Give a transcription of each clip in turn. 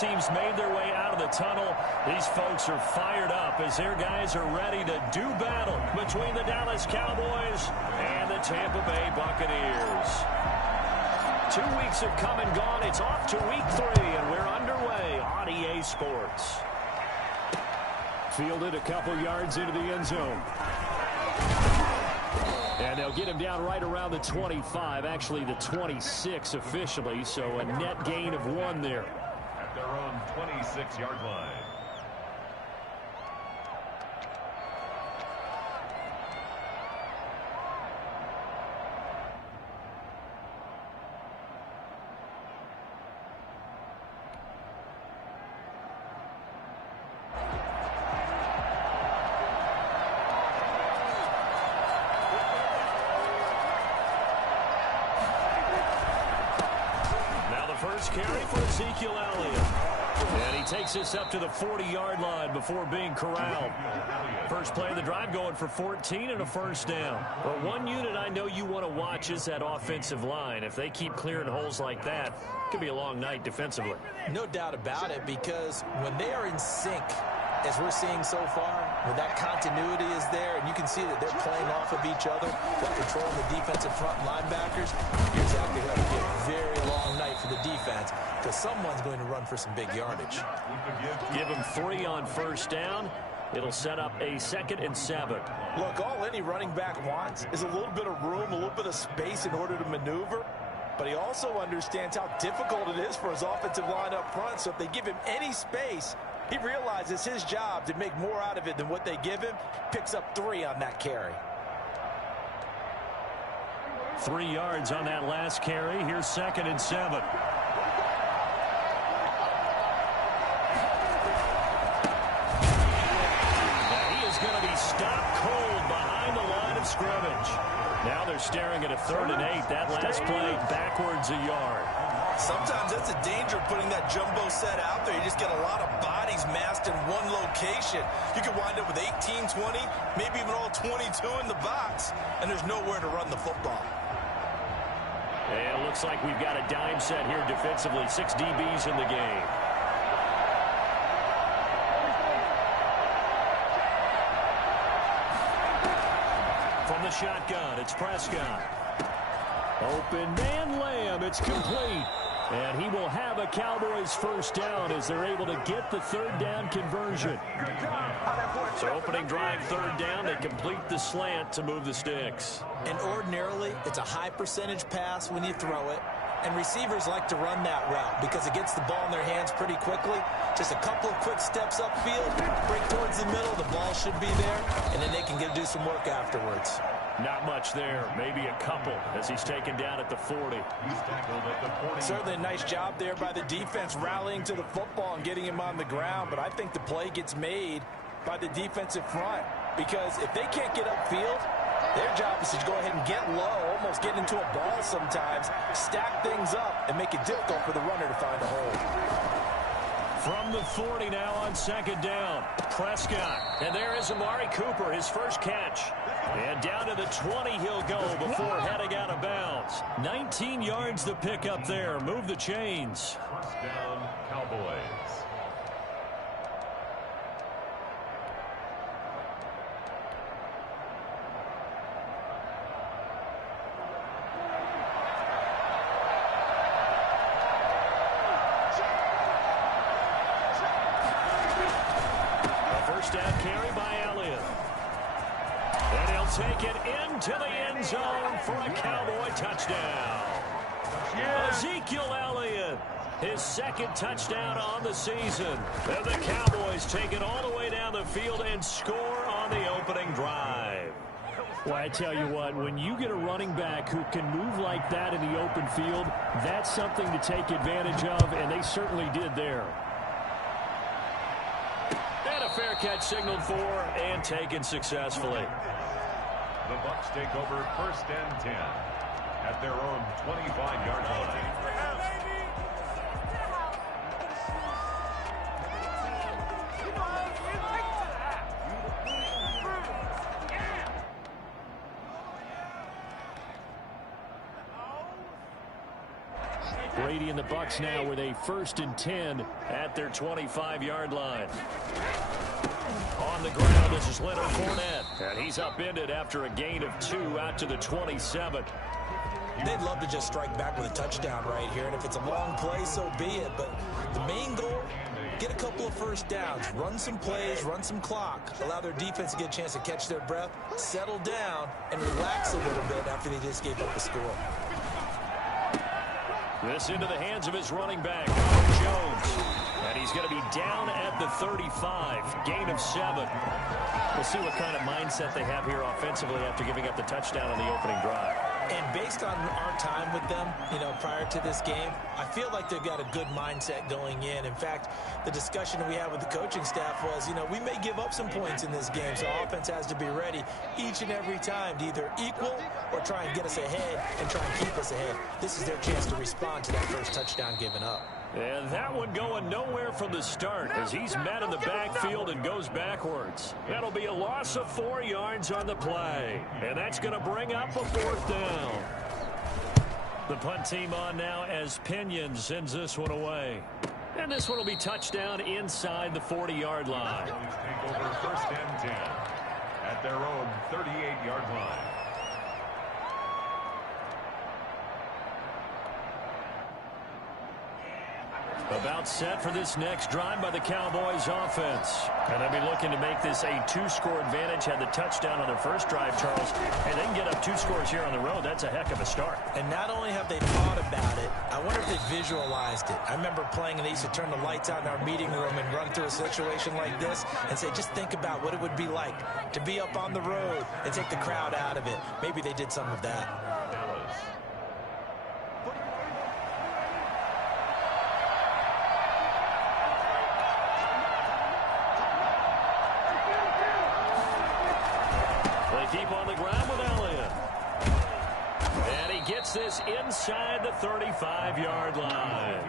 teams made their way out of the tunnel. These folks are fired up as their guys are ready to do battle between the Dallas Cowboys and the Tampa Bay Buccaneers. 2 weeks have come and gone. It's off to week 3, and we're underway on EA Sports. Fielded a couple yards into the end zone. And they'll get him down right around the 25, actually the 26 officially, so a net gain of 1 there. At their own 26-yard line. Carry for Ezekiel Elliott. And he takes this up to the 40-yard line before being corralled. First play of the drive going for 14 and a first down. But one unit I know you want to watch is that offensive line. If they keep clearing holes like that, it could be a long night defensively. No doubt about it, because when they are in sync, as we're seeing so far, when that continuity is there, and you can see that they're playing off of each other while controlling the defensive front linebackers, you're exactly going to be a very long night for the defense because someone's going to run for some big yardage. Give them 3 on first down. It'll set up a 2nd and 7. Look, all any running back wants is a little bit of room, a little bit of space in order to maneuver. But he also understands how difficult it is for his offensive line up front. So if they give him any space, he realizes his job to make more out of it than what they give him. Picks up 3 on that carry. 3 yards on that last carry. Here's 2nd and 7. Going to be stopped cold behind the line of scrimmage. Now they're staring at a 3rd and 8. That last play backwards a yard. Sometimes that's a danger putting that jumbo set out there. You just get a lot of bodies massed in one location. You could wind up with 18, 20, maybe even all 22 in the box, and there's nowhere to run the football. And it looks like we've got a dime set here defensively. 6 DBs in the game. From the shotgun, it's Prescott. Open man Lamb, it's complete. And he will have a Cowboys first down as they're able to get the 3rd down conversion. So opening drive 3rd down, they complete the slant to move the sticks. And ordinarily, it's a high percentage pass when you throw it. And receivers like to run that route because it gets the ball in their hands pretty quickly. Just a couple of quick steps upfield, break towards the middle, the ball should be there, and then they can do some work afterwards. Not much there, maybe a couple as he's taken down at the 40. Certainly a nice job there by the defense rallying to the football and getting him on the ground, but I think the play gets made by the defensive front because if they can't get upfield, their job is to go ahead and get low, almost get into a ball sometimes, stack things up, and make it difficult for the runner to find a hole. From the 40 now on 2nd down, Prescott. And there is Amari Cooper, his first catch. And down to the 20 he'll go before heading out of bounds. 19 yards to pick up there. Move the chains. First down, Cowboys. Down carry by Elliott. And he'll take it into the end zone for a Cowboy touchdown. Ezekiel Elliott, his 2nd touchdown on the season. And the Cowboys take it all the way down the field and score on the opening drive. Well, I tell you what, when you get a running back who can move like that in the open field, that's something to take advantage of, and they certainly did there. Fair catch signaled for and taken successfully. The Bucs take over 1st and 10 at their own 25-yard line. Brady and the Bucs now with a 1st and 10 at their 25-yard line. On the ground, this is Leonard Fournette. And he's upended after a gain of 2 out to the 27. They'd love to just strike back with a touchdown right here. And if it's a long play, so be it. But the main goal, get a couple of first downs, run some plays, run some clock, allow their defense to get a chance to catch their breath, settle down, and relax a little bit after they just gave up the score. This into the hands of his running back, Jones. And he's going to be down at the 35, gain of 7. We'll see what kind of mindset they have here offensively after giving up the touchdown on the opening drive. And based on our time with them, prior to this game, I feel like they've got a good mindset going in. In fact, the discussion we had with the coaching staff was, we may give up some points in this game, so offense has to be ready each and every time to either equal or try and get us ahead and try and keep us ahead. This is their chance to respond to that first touchdown given up. And that one going nowhere from the start as he's met in the backfield and goes backwards. That'll be a loss of 4 yards on the play. And that's going to bring up a 4th down. The punt team on now as Pinion sends this one away. And this one will be touchdown inside the 40-yard line. Take over 1st and 10 at their own 38-yard line. About set for this next drive by the Cowboys offense. And they'll be looking to make this a 2-score advantage. Had the touchdown on their first drive, Charles. And they can get up 2 scores here on the road. That's a heck of a start. And not only have they thought about it, I wonder if they visualized it. I remember playing and they used to turn the lights out in our meeting room and run through a situation like this and say, just think about what it would be like to be up on the road and take the crowd out of it. Maybe they did some of that. Keep on the ground with Elliott. And he gets this inside the 35-yard line.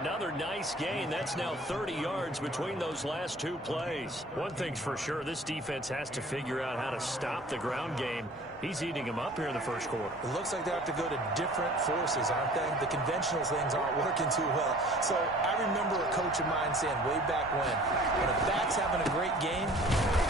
Another nice gain. That's now 30 yards between those last 2 plays. One thing's for sure, this defense has to figure out how to stop the ground game. He's eating them up here in the first quarter. It looks like they have to go to different forces, aren't they? The conventional things aren't working too well. So I remember a coach of mine saying way back when a back's having a great game,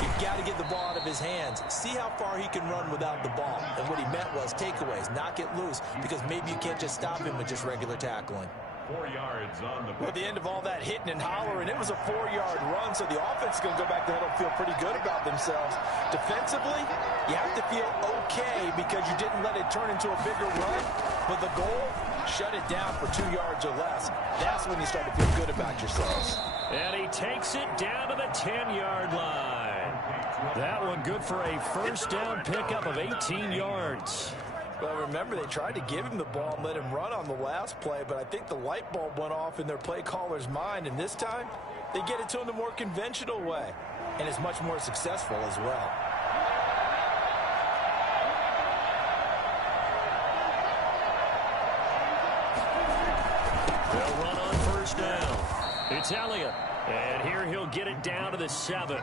you've got to get the ball out of his hands. See how far he can run without the ball. And what he meant was takeaways, knock it loose, because maybe you can't just stop him with just regular tackling. 4 yards on the At the end of all that hitting and hollering, it was a 4-yard run, so the offense is going to go back to the huddle and feel pretty good about themselves. Defensively, you have to feel okay because you didn't let it turn into a bigger run, but the goal, shut it down for 2 yards or less. That's when you start to feel good about yourselves. And he takes it down to the 10-yard line. That one good for a first down pickup of 18 yards. Well, remember, they tried to give him the ball and let him run on the last play, but I think the light bulb went off in their play caller's mind, and this time they get it to him the more conventional way, and it's much more successful as well. They'll run on first down. It's Elliott, and here he'll get it down to the 7.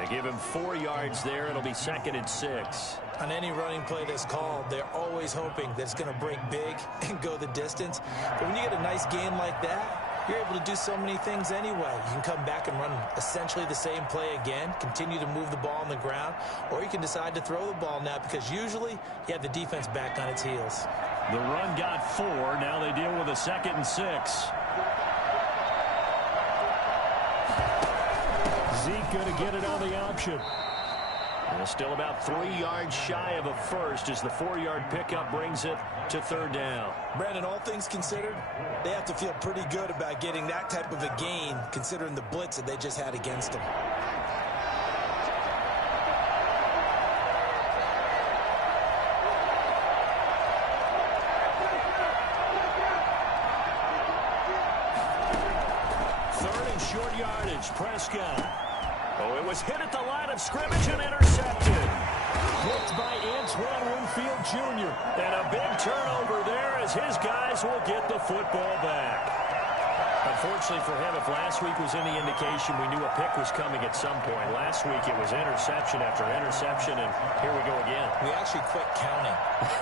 They give him 4 yards there. It'll be 2nd and 6. On any running play that's called, they're always hoping that it's going to break big and go the distance. But when you get a nice game like that, you're able to do so many things anyway. You can come back and run essentially the same play again, continue to move the ball on the ground, or you can decide to throw the ball now because usually you have the defense back on its heels. The run got 4. Now they deal with a 2nd and 6. Zeke going to get it on the option. And still about 3 yards shy of a first as the 4-yard pickup brings it to 3rd down. Brandon, all things considered, they have to feel pretty good about getting that type of a gain considering the blitz that they just had against them. Third and short yardage, Prescott. Oh, it was hit at the line of scrimmage and intercepted. Picked by Antoine Winfield Jr. And a big turnover there as his guys will get the football back. Unfortunately for him, if last week was any indication, we knew a pick was coming at some point. Last week it was interception after interception, and here we go again. We actually quit counting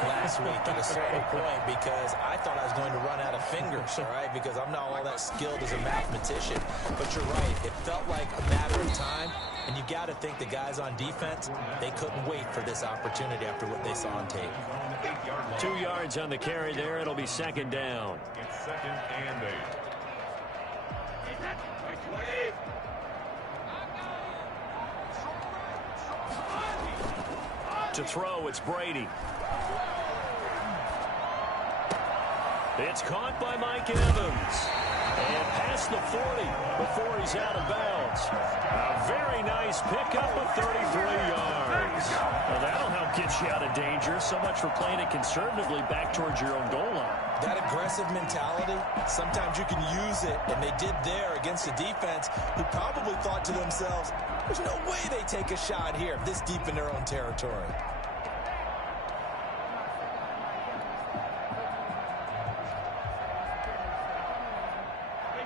last week at a certain point because I thought I was going to run out of fingers, all right, because I'm not all that skilled as a mathematician. But you're right. It felt like a matter of time, and you got to think the guys on defense, they couldn't wait for this opportunity after what they saw on tape. 2 yards on the carry there. It'll be second down. It's 2nd and 8. To throw, it's Brady. It's caught by Mike Evans. And past the 40 before he's out of bounds. A very nice pickup of 33 yards. Well, that'll help get you out of danger. So much for playing it conservatively back towards your own goal line. That aggressive mentality, sometimes you can use it, and they did there against a defense who probably thought to themselves, there's no way they take a shot here this deep in their own territory.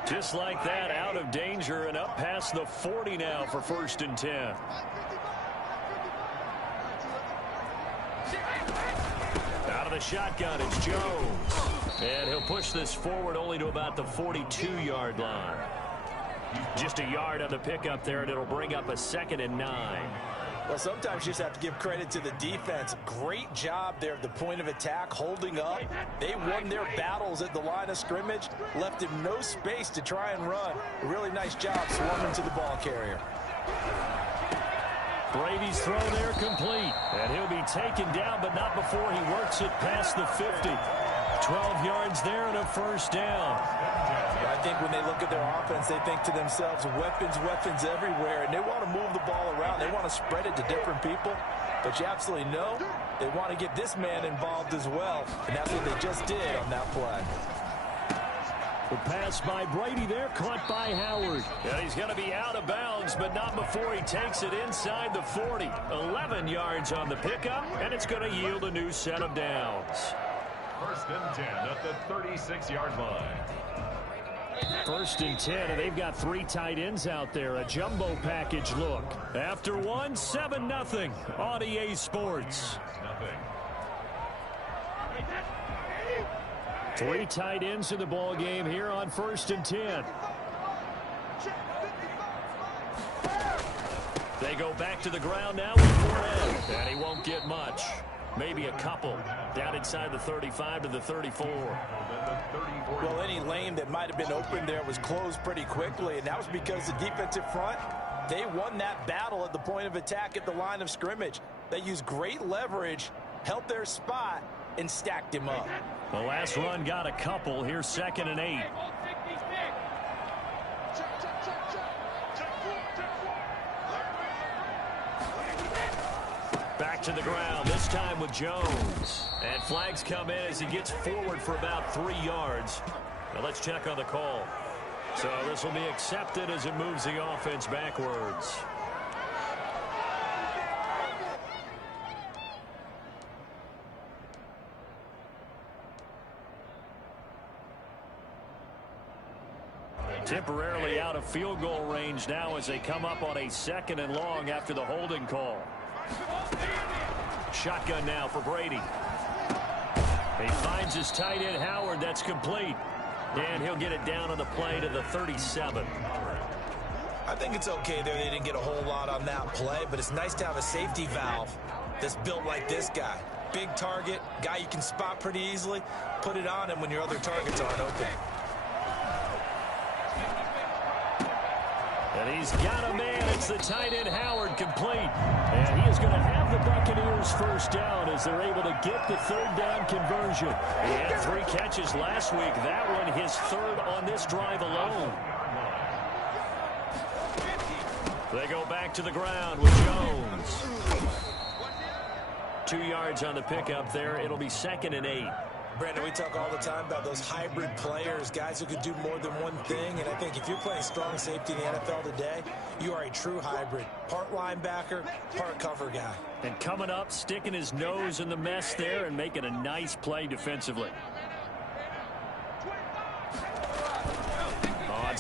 Just like that, out of danger and up past the 40 now for 1st and 10. Out of the shotgun, it's Jones. And he'll push this forward only to about the 42-yard line. Just a yard on the pickup there, and it'll bring up a 2nd and 9. Well, sometimes you just have to give credit to the defense. Great job there at the point of attack, holding up. They won their battles at the line of scrimmage, left him no space to try and run. A really nice job swarming to the ball carrier. Brady's throw there complete. And he'll be taken down, but not before he works it past the 50. 12 yards there and a 1st down. I think when they look at their offense, they think to themselves, weapons, weapons everywhere, and they want to move the ball around. They want to spread it to different people, but you absolutely know they want to get this man involved as well, and that's what they just did on that play. The pass by Brady there, caught by Howard. Yeah, he's going to be out of bounds, but not before he takes it inside the 40. 11 yards on the pickup, and it's going to yield a new set of downs. 1st and 10 at the 36-yard line. 1st and 10, and they've got 3 tight ends out there. A jumbo package look. After 1, 7-0 on EA Sports. 3 tight ends in the ball game here on 1st and 10. They go back to the ground now with Fournette, and he won't get much. Maybe a couple down inside the 35 to the 34. Well, any lane that might have been open there was closed pretty quickly, and that was because the defensive front, they won that battle at the point of attack at the line of scrimmage. They used great leverage, held their spot, and stacked him up. The last run got a couple. Here's 2nd and 8. Back to the ground, this time with Jones. And flags come in as he gets forward for about 3 yards. Now let's check on the call. So this will be accepted as it moves the offense backwards. Temporarily out of field goal range now as they come up on a 2nd and long after the holding call. Shotgun now for Brady. He finds his tight end Howard. That's complete. And he'll get it down on the play to the 37. I think it's okay there. They didn't get a whole lot on that play, but it's nice to have a safety valve that's built like this guy. Big target, guy you can spot pretty easily. Put it on him when your other targets aren't open. And he's got a man. It's the tight end Howard, complete. And he is going to have the Buccaneers 1st down as they're able to get the 3rd down conversion. He had 3 catches last week. That one his 3rd on this drive alone. They go back to the ground with Jones. 2 yards on the pickup there. It'll be 2nd and 8. Brandon, we talk all the time about those hybrid players, guys who can do more than one thing. And I think if you're playing strong safety in the NFL today, you are a true hybrid. Part linebacker, part cover guy. And coming up, sticking his nose in the mess there and making a nice play defensively.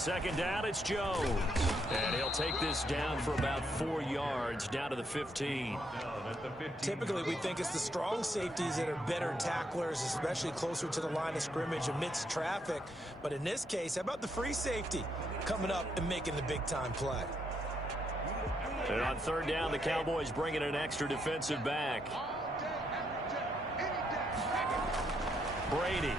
second down, it's Jones. And he'll take this down for about 4 yards, down to the 15. Typically, we think it's the strong safeties that are better tacklers, especially closer to the line of scrimmage amidst traffic. But in this case, how about the free safety coming up and making the big-time play? And on third down, the Cowboys bring in an extra defensive back. Brady.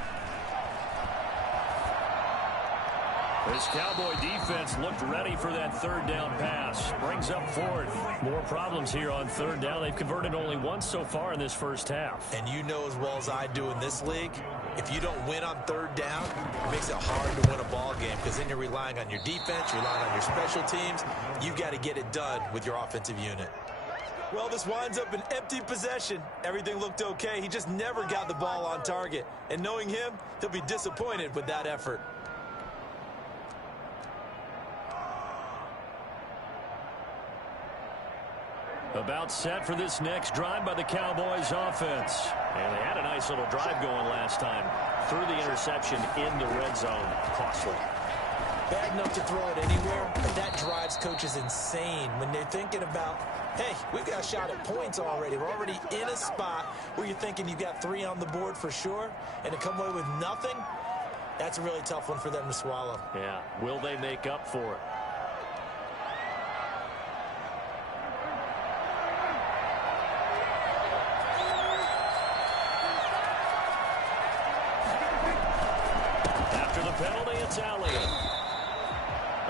This Cowboy defense looked ready for that third down pass. Brings up fourth. More problems here on third down. They've converted only once so far in this first half. And you know as well as I do in this league, if you don't win on third down, it makes it hard to win a ball game because then you're relying on your defense, you're relying on your special teams. You've got to get it done with your offensive unit. Well, this winds up an empty possession. Everything looked okay. He just never got the ball on target. And knowing him, he'll be disappointed with that effort. About set for this next drive by the Cowboys offense. And they had a nice little drive going last time. Threw the interception in the red zone. Costly. Bad enough to throw it anywhere, but that drives coaches insane when they're thinking about, hey, we've got a shot at points already. We're already in a spot where you're thinking you've got 3 on the board for sure, and to come away with nothing, that's a really tough one for them to swallow. Yeah, will they make up for it? After the penalty, it's Elliott.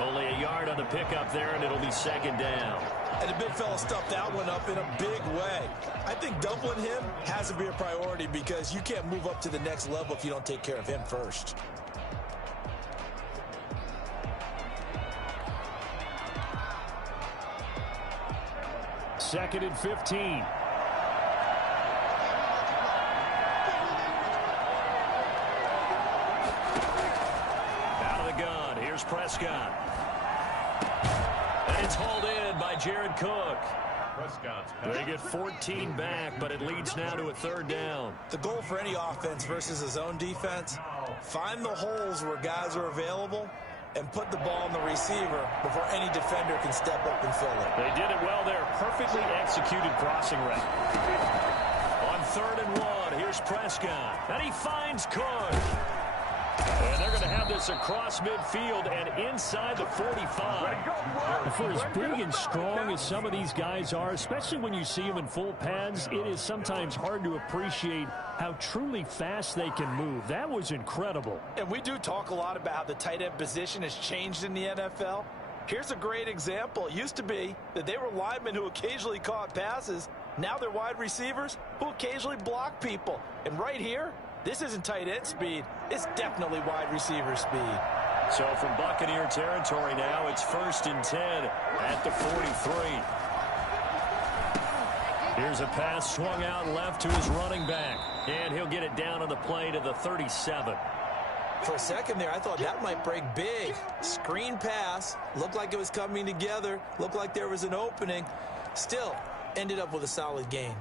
Only a yard on the pickup there, and it'll be second down. And the big fella stuffed that one up in a big way. I think doubling him has to be a priority because you can't move up to the next level if you don't take care of him first. Second and 15. Here's Prescott. And it's hauled in by Jared Cook. They get 14 back, but it leads now to a third down. The goal for any offense versus a zone defense, find the holes where guys are available and put the ball in the receiver before any defender can step up and fill it. They did it well there. Perfectly executed crossing route. On 3rd and 1, here's Prescott. And he finds Cook. And they're going to have this across midfield and inside the 45. For as big and strong as some of these guys are, especially when you see them in full pads, it is sometimes hard to appreciate how truly fast they can move. That was incredible. And we do talk a lot about how the tight end position has changed in the NFL. Here's a great example. It used to be that they were linemen who occasionally caught passes. Now they're wide receivers who occasionally block people. And right here, this isn't tight end speed. It's definitely wide receiver speed. So from Buccaneer territory now, it's 1st and 10 at the 43. Here's a pass swung out left to his running back. And he'll get it down on the play to the 37. For a second there, I thought that might break big. Screen pass. Looked like it was coming together. Looked like there was an opening. Still, ended up with a solid gain.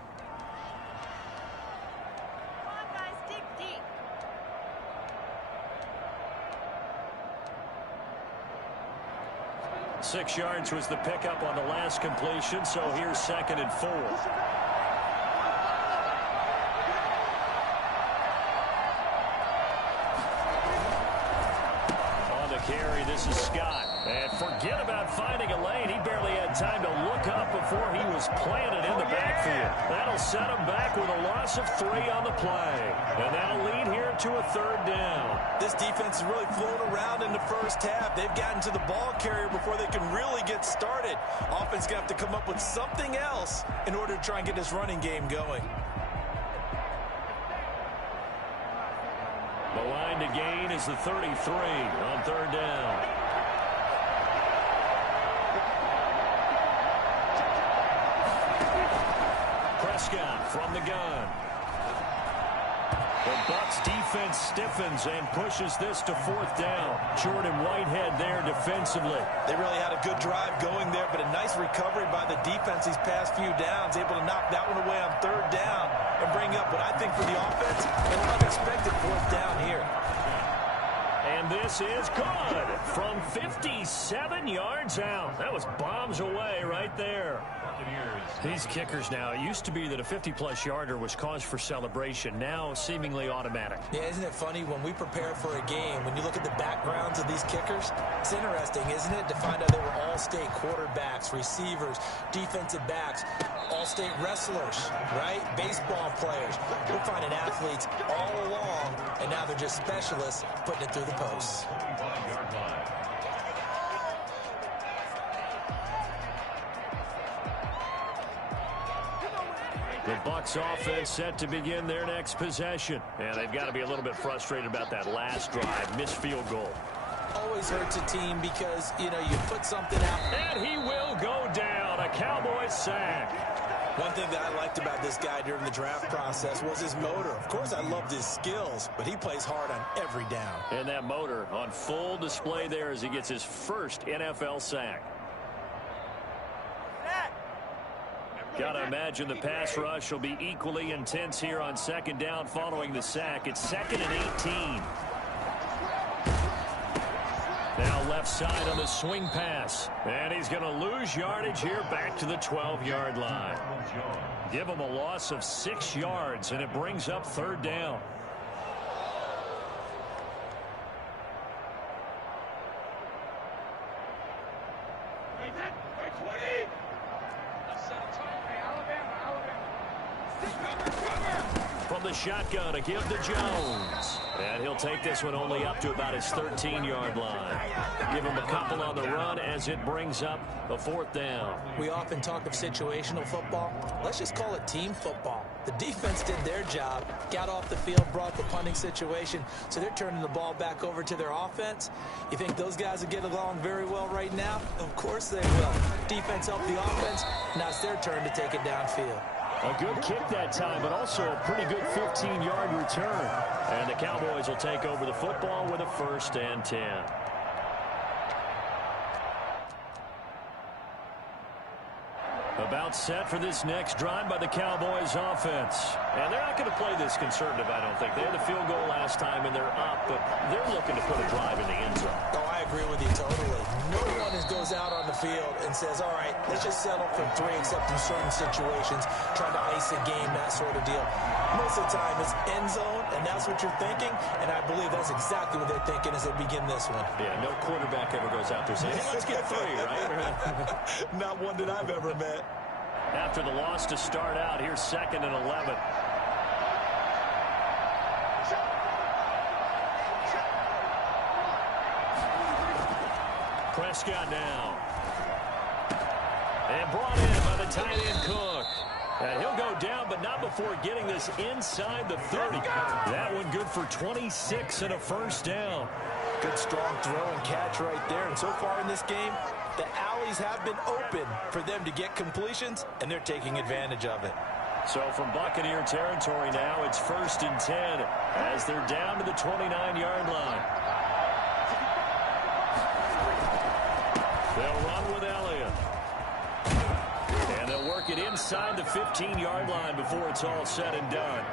6 yards was the pickup on the last completion, so here's 2nd and 4. On the carry, this is Scott. And forget about finding a lane. He barely had time to look up before he was planted in the backfield. That'll set him back with a loss of 3 on the play. And that'll lead here to a 3rd down. This defense has really flown around in the first half. They've gotten to the ball carrier before they can really get started. Offense going to have to come up with something else in order to try and get this running game going. The line to gain is the 33 on 3rd down. Prescott from the gun. The Bucs defense stiffens and pushes this to 4th down. Jordan Whitehead there defensively. They really had a good drive going there, but a nice recovery by the defense these past few downs, able to knock that one away on 3rd down and bring up what I think for the offense, an unexpected 4th down here. And And this is good from 57 yards out. That was bombs away right there. These kickers now, it used to be that a 50-plus yarder was cause for celebration. Now seemingly automatic. Yeah, isn't it funny when we prepare for a game, when you look at the backgrounds of these kickers, it's interesting, isn't it, to find out they were all-state quarterbacks, receivers, defensive backs, all-state wrestlers, right? Baseball players. We're finding athletes all along, and now they're just specialists putting it through the posts. The Bucs offense set to begin their next possession. And they've got to be a little bit frustrated about that last drive, missed field goal. Always hurts a team because, you put something out. And he will go down, a Cowboys sack. One thing that I liked about this guy during the draft process was his motor. Of course, I loved his skills, but he plays hard on every down. And that motor on full display there as he gets his first NFL sack. Got to imagine the pass rush will be equally intense here on second down following the sack. It's 2nd and 18. Now left side on the swing pass. And he's going to lose yardage here back to the 12-yard line. Give him a loss of 6 yards, and it brings up 3rd down. From the shotgun, a give to Jones. And he'll take this one only up to about his 13-yard line. Give him a couple on the run as it brings up a 4th down. We often talk of situational football. Let's just call it team football. The defense did their job, got off the field, brought the punting situation, so they're turning the ball back over to their offense. You think those guys will get along very well right now? Of course they will. Defense helped the offense. Now it's their turn to take it downfield. A good kick that time, but also a pretty good 15-yard return. And the Cowboys will take over the football with a 1st and 10. About set for this next drive by the Cowboys offense. And they're not going to play this conservative, I don't think. They had a field goal last time, and they're up, but they're looking to put a drive in the end zone. Oh, I agree with you totally. No one goes out on the field and says, all right, let's just settle for 3, except in certain situations, trying to ice a game, that sort of deal. Most of the time, it's end zone, and that's what you're thinking, and I believe that's exactly what they're thinking as they begin this one. Yeah, no quarterback ever goes out there saying, hey, let's get 3, right? Not one that I've ever met. After the loss to start out, here's 2nd and 11. Prescott now. And brought in by the tight end Cook. And he'll go down, but not before getting this inside the 30. That one good for 26 and a 1st down. Good strong throw and catch right there. And so far in this game, the alleys have been open for them to get completions, and they're taking advantage of it. So from Buccaneer territory now, it's 1st and 10 as they're down to the 29-yard line. They'll run with Elliott. And they'll work it inside the 15-yard line before it's all said and done.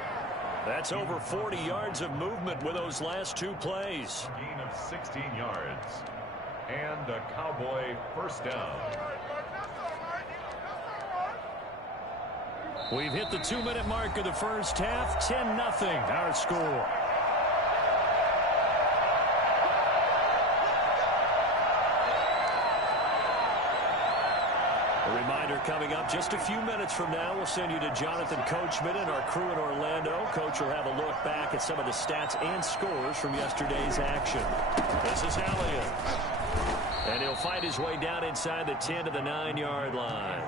That's over 40 yards of movement with those last 2 plays. Gain of 16 yards. And a Cowboy 1st down. We've hit the 2-minute mark of the first half. 10-0 our score. A reminder coming up just a few minutes from now, we'll send you to Jonathan Coachman and our crew in Orlando. Coach will have a look back at some of the stats and scores from yesterday's action. This is Elliott. And he'll fight his way down inside the 10 to the 9-yard line.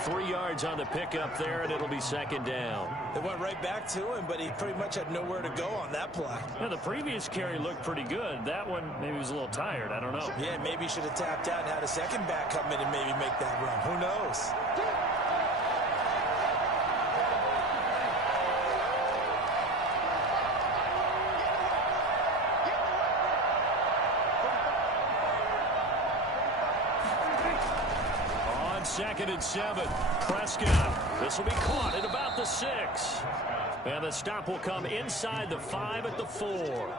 3 yards on the pickup there, and it'll be 2nd down. They went right back to him, but he pretty much had nowhere to go on that play. Now, the previous carry looked pretty good. That one, maybe he was a little tired. I don't know. Yeah, maybe he should have tapped out and had a second back come in and maybe make that run. Who knows? On 2nd and 7. Prescott. This will be caught at about the 6. And the stop will come inside the 5 at the 4.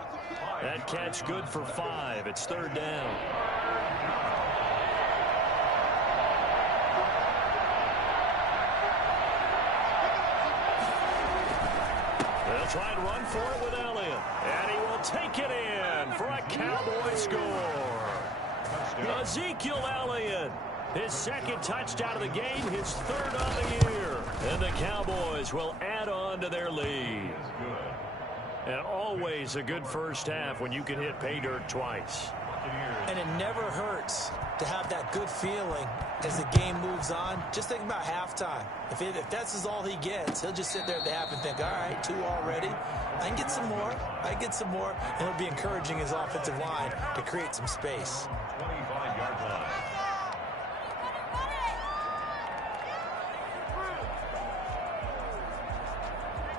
That catch good for 5. It's third down. They'll try and run for it with Elliott. And he will take it in for a Cowboy score. Ezekiel Elliott, his second touchdown of the game, his third of the year. And the Cowboys will add on to their lead. And always a good first half when you can hit pay dirt twice. And it never hurts to have that good feeling as the game moves on. Just think about halftime. If that's all he gets, he'll just sit there at the half and think, all right, 2 already. I can get some more. I can get some more. And he'll be encouraging his offensive line to create some space. 25-yard line.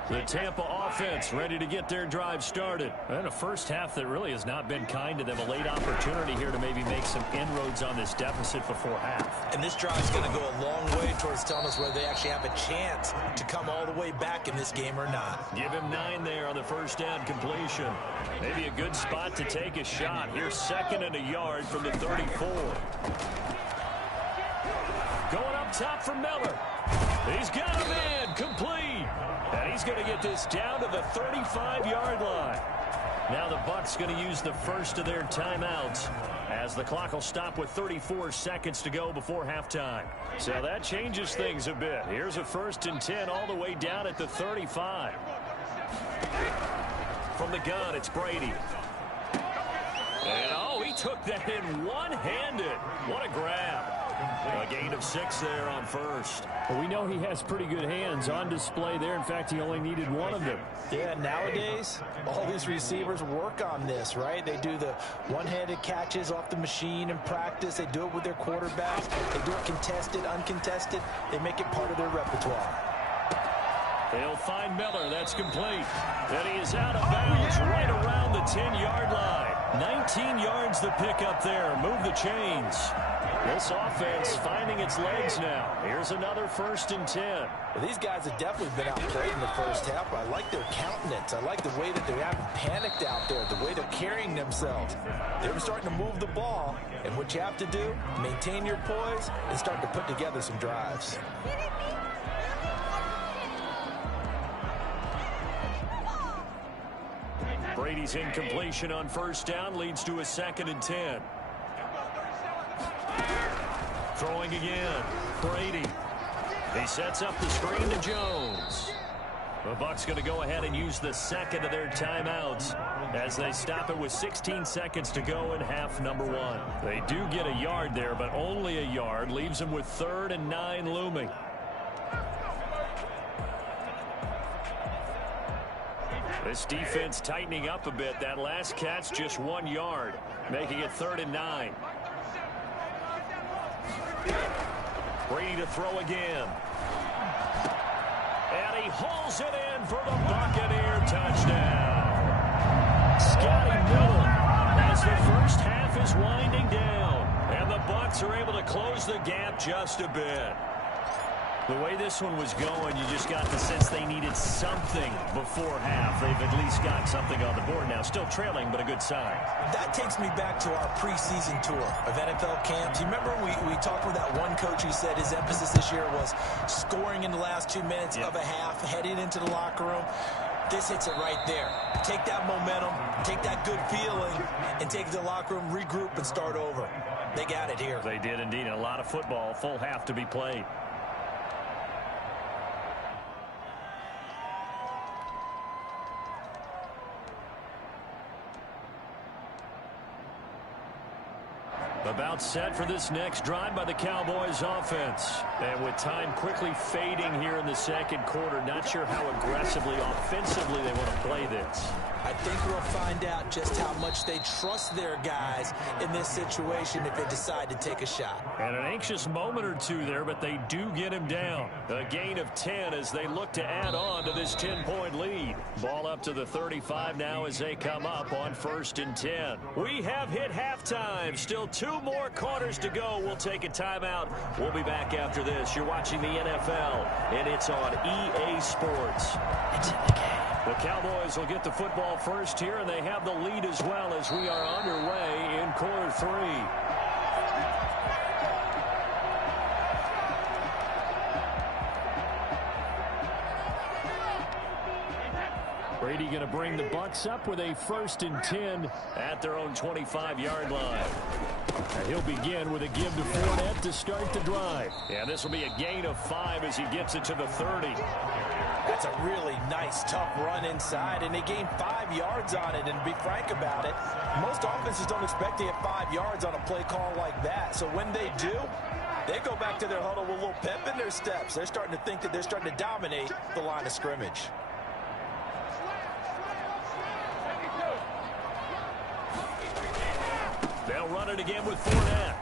The Tampa offense ready to get their drive started. And a first half that really has not been kind to them. A late opportunity here to maybe make some inroads on this deficit before half. And this drive's going to go a long way towards telling us whether they actually have a chance to come all the way back in this game or not. Give him 9 there on the first down completion. Maybe a good spot to take a shot. Here's 2nd and a yard from the 34. Going up top for Miller. He's got him in. Complete. And he's going to get this down to the 35-yard line. Now the Bucs going to use the first of their timeouts as the clock will stop with 34 seconds to go before halftime. So that changes things a bit. Here's a 1st and 10 all the way down at the 35. From the gun, it's Brady. And oh, he took that in one-handed. What a grab. A gain of 6 there on first. Well, we know he has pretty good hands on display there. In fact, he only needed 1 of them. Yeah, nowadays, all these receivers work on this, right? They do the one-handed catches off the machine in practice. They do it with their quarterbacks. They do it contested, uncontested. They make it part of their repertoire. They'll find Miller. That's complete. And he is out of bounds right around the 10-yard line. 19 yards the pick up there. Move the chains. This offense finding its legs now. Here's another 1st and 10. Well, these guys have definitely been outplayed in the first half. I like their countenance. I like the way that they haven't panicked out there, the way they're carrying themselves. They're starting to move the ball, and what you have to do, maintain your poise and start to put together some drives. Brady's incompletion on first down leads to a 2nd and 10. Throwing again. Brady. He sets up the screen to Jones. The Bucs going to go ahead and use the 2nd of their timeouts as they stop it with 16 seconds to go in half number 1. They do get a yard there, but only a yard. Leaves them with 3rd and 9 looming. This defense tightening up a bit. That last catch just 1 yard, making it 3rd and 9. Brady to throw again. And he hauls it in for the Buccaneer touchdown. Scotty Miller as the first half is winding down. And the Bucs are able to close the gap just a bit. The way this one was going, you just got the sense they needed something before half. They've at least got something on the board now. Still trailing, but a good sign. That takes me back to our preseason tour of NFL camps. You remember we talked with that one coach who said his emphasis this year was scoring in the last 2 minutes of a half, heading into the locker room. This hits it right there. Take that momentum, take that good feeling, and take it to the locker room, regroup, and start over. They got it here. They did indeed. And a lot of football, full half to be played. About set for this next drive by the Cowboys offense. And with time quickly fading here in the second quarter, not sure how aggressively, offensively they want to play this. I think we'll find out just how much they trust their guys in this situation if they decide to take a shot. And an anxious moment or two there, but they do get him down. A gain of 10 as they look to add on to this 10-point lead. Ball up to the 35 now as they come up on 1st and 10. We have hit halftime. Still 2 more quarters to go. We'll take a timeout. We'll be back after this. You're watching the NFL, and it's on EA Sports. It's in the game. The Cowboys will get the football first here, and they have the lead as well as we are underway in quarter 3. Brady going to bring the Bucs up with a 1st and 10 at their own 25-yard line. And he'll begin with a give to Fournette to start the drive. And this will be a gain of 5 as he gets it to the 30. That's a really nice, tough run inside, and they gained 5 yards on it. And to be frank about it, most offenses don't expect to get 5 yards on a play call like that. So when they do, they go back to their huddle with a little pep in their steps. They're starting to think that they're starting to dominate the line of scrimmage. They'll run it again with Fournette.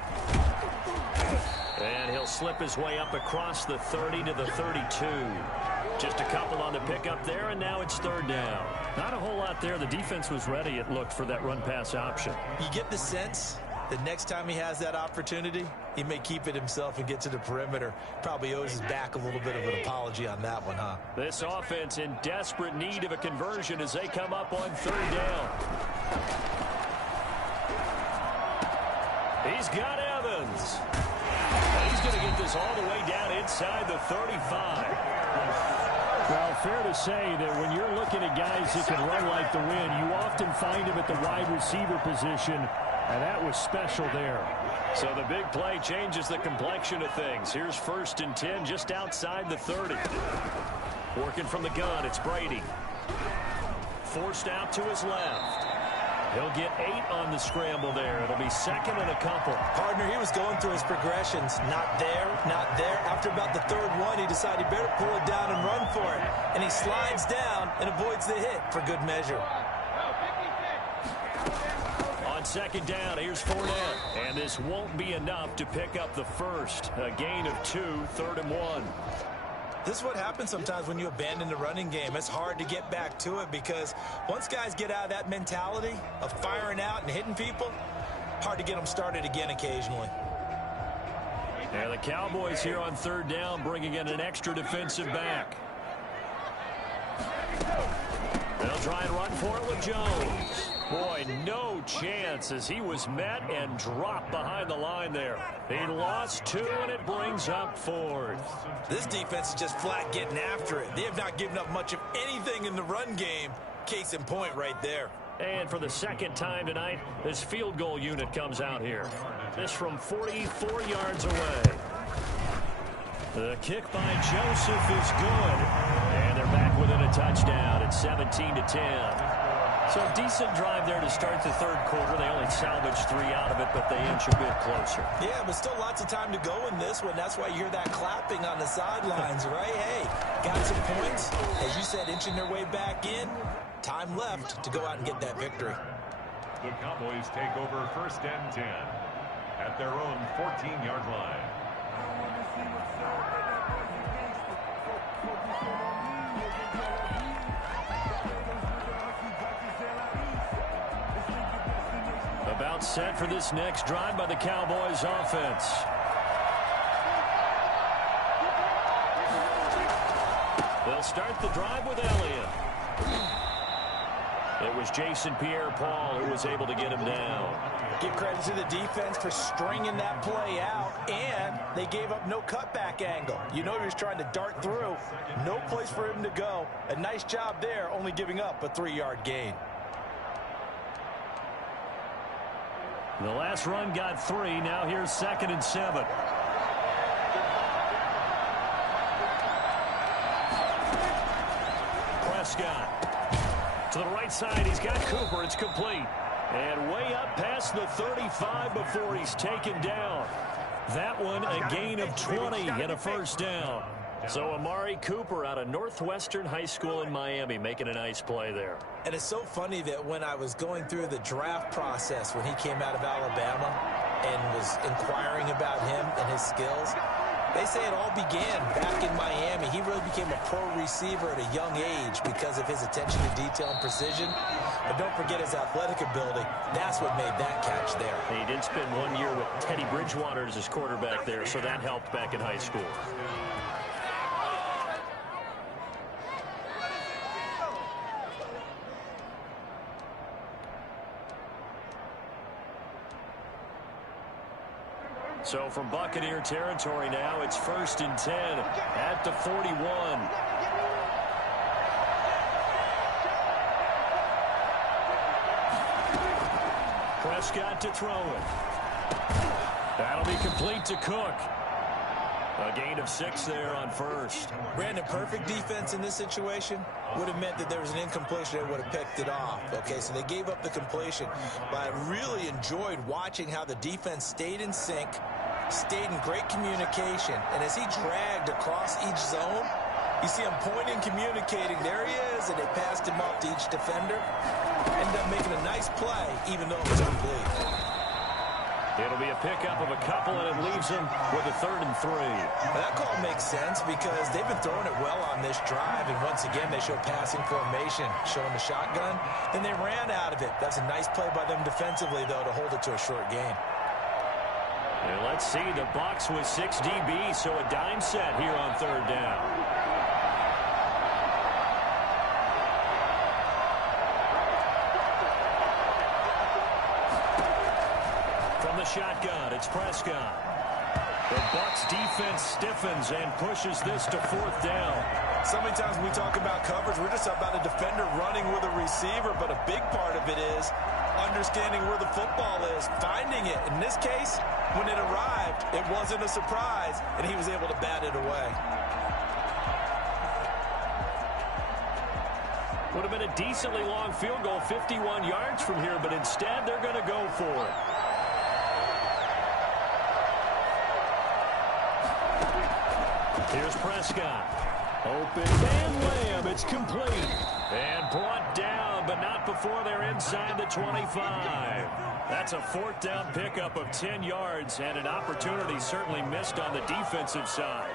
And he'll slip his way up across the 30 to the 32. Just a couple on the pickup there, and now it's 3rd down. Not a whole lot there. The defense was ready, it looked, for that run-pass option. You get the sense the next time he has that opportunity, he may keep it himself and get to the perimeter. Probably owes his back a little bit of an apology on that one, huh? This offense in desperate need of a conversion as they come up on 3rd down. He's got Evans. And he's going to get this all the way down inside the 35. Well, fair to say that when you're looking at guys that can run like the wind, you often find them at the wide receiver position, and that was special there. So the big play changes the complexion of things. Here's 1st and 10 just outside the 30. Working from the gun, it's Brady. Forced out to his left. He'll get 8 on the scramble there. It'll be 2nd and a couple. Partner, he was going through his progressions. Not there, not there. After about the 3rd one, he decided he better pull it down and run for it. And he slides down and avoids the hit for good measure. On 2nd down, here's Fournette. And this won't be enough to pick up the 1st. A gain of 2, 3rd and 1. This is what happens sometimes when you abandon the running game. It's hard to get back to it because once guys get out of that mentality of firing out and hitting people, hard to get them started again occasionally. And the Cowboys here on 3rd down bringing in an extra defensive back. They'll try and run for it with Jones. Boy, no chance as he was met and dropped behind the line there. He lost 2, and it brings up 4th. This defense is just flat getting after it. They have not given up much of anything in the run game. Case in point right there. And for the 2nd time tonight, this field goal unit comes out here. This from 44 yards away. The kick by Joseph is good. And they're back within a touchdown at 17-10. So a decent drive there to start the 3rd quarter. They only salvaged 3 out of it, but they inch a bit closer. Yeah, but still lots of time to go in this one. That's why you hear that clapping on the sidelines, right? Hey, got some points. As you said, inching their way back in. Time left to go out and get that victory. The Cowboys take over 1st and 10 at their own 14-yard line. About set for this next drive by the Cowboys offense. They'll start the drive with Elliott. It was Jason Pierre-Paul who was able to get him down. Give credit to the defense for stringing that play out, and they gave up no cutback angle. You know he was trying to dart through. No place for him to go. A nice job there, only giving up a 3-yard gain. The last run got 3. Now here's 2nd and 7. Prescott to the right side. He's got Cooper. It's complete. And way up past the 35 before he's taken down. That one a gain of 20 and a 1st down. So Amari Cooper out of Northwestern High School in Miami making a nice play there. And it's so funny that when I was going through the draft process when he came out of Alabama and was inquiring about him and his skills, they say it all began back in Miami. He really became a pro receiver at a young age because of his attention to detail and precision. But don't forget his athletic ability. That's what made that catch there. He did spend 1 year with Teddy Bridgewater as his quarterback there, so that helped back in high school. So from Buccaneer territory now, it's 1st and 10 at the 41. Prescott to throw it. That'll be complete to Cook. A gain of 6 there on first. Brandon, perfect defense in this situation would have meant that there was an incompletion that would have picked it off. Okay, so they gave up the completion. But I really enjoyed watching how the defense stayed in sync, stayed in great communication. And as he dragged across each zone, you see him pointing, communicating. There he is, and they passed him off to each defender. Ended up making a nice play, even though it was complete. It'll be a pickup of a couple, and it leaves him with a 3rd and 3. Well, that call makes sense because they've been throwing it well on this drive, and once again, they show passing formation, showing the shotgun. Then they ran out of it. That's a nice play by them defensively, though, to hold it to a short gain. And let's see, the Bucs with 6 DBs, so a dime set here on 3rd down. Shotgun, it's Prescott. The Bucs defense stiffens and pushes this to 4th down. So many times when we talk about coverage, we're just about a defender running with a receiver, but a big part of it is understanding where the football is, finding it. In this case, when it arrived, it wasn't a surprise, and he was able to bat it away. Would have been a decently long field goal, 51 yards from here, but instead they're going to go for it. Here's Prescott. Open and Lamb. It's complete. And brought down, but not before they're inside the 25. That's a 4th down pickup of 10 yards and an opportunity certainly missed on the defensive side.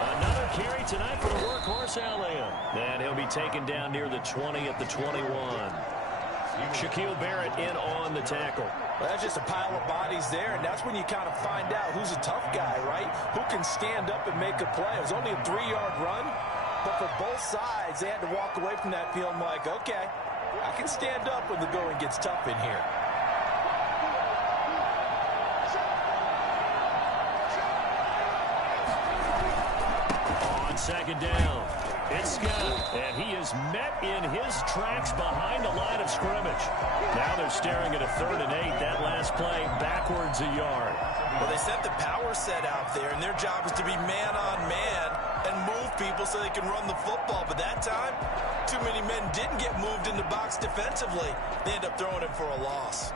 Another carry tonight for the workhorse Elliott. And he'll be taken down near the 20 at the 21. Shaquille Barrett in on the tackle. Well, that's just a pile of bodies there, and that's when you kind of find out who's a tough guy, right? Who can stand up and make a play. It was only a 3-yard run, but for both sides, they had to walk away from that feeling like, okay, I can stand up when the going gets tough in here. On 2nd down. It's Scott, and he is met in his tracks behind the line of scrimmage. Now they're staring at a 3rd and 8. That last play backwards a yard. Well, they sent the power set out there, and their job is to be man-on-man and move people so they can run the football. But that time, too many men didn't get moved in the box defensively. They end up throwing him for a loss.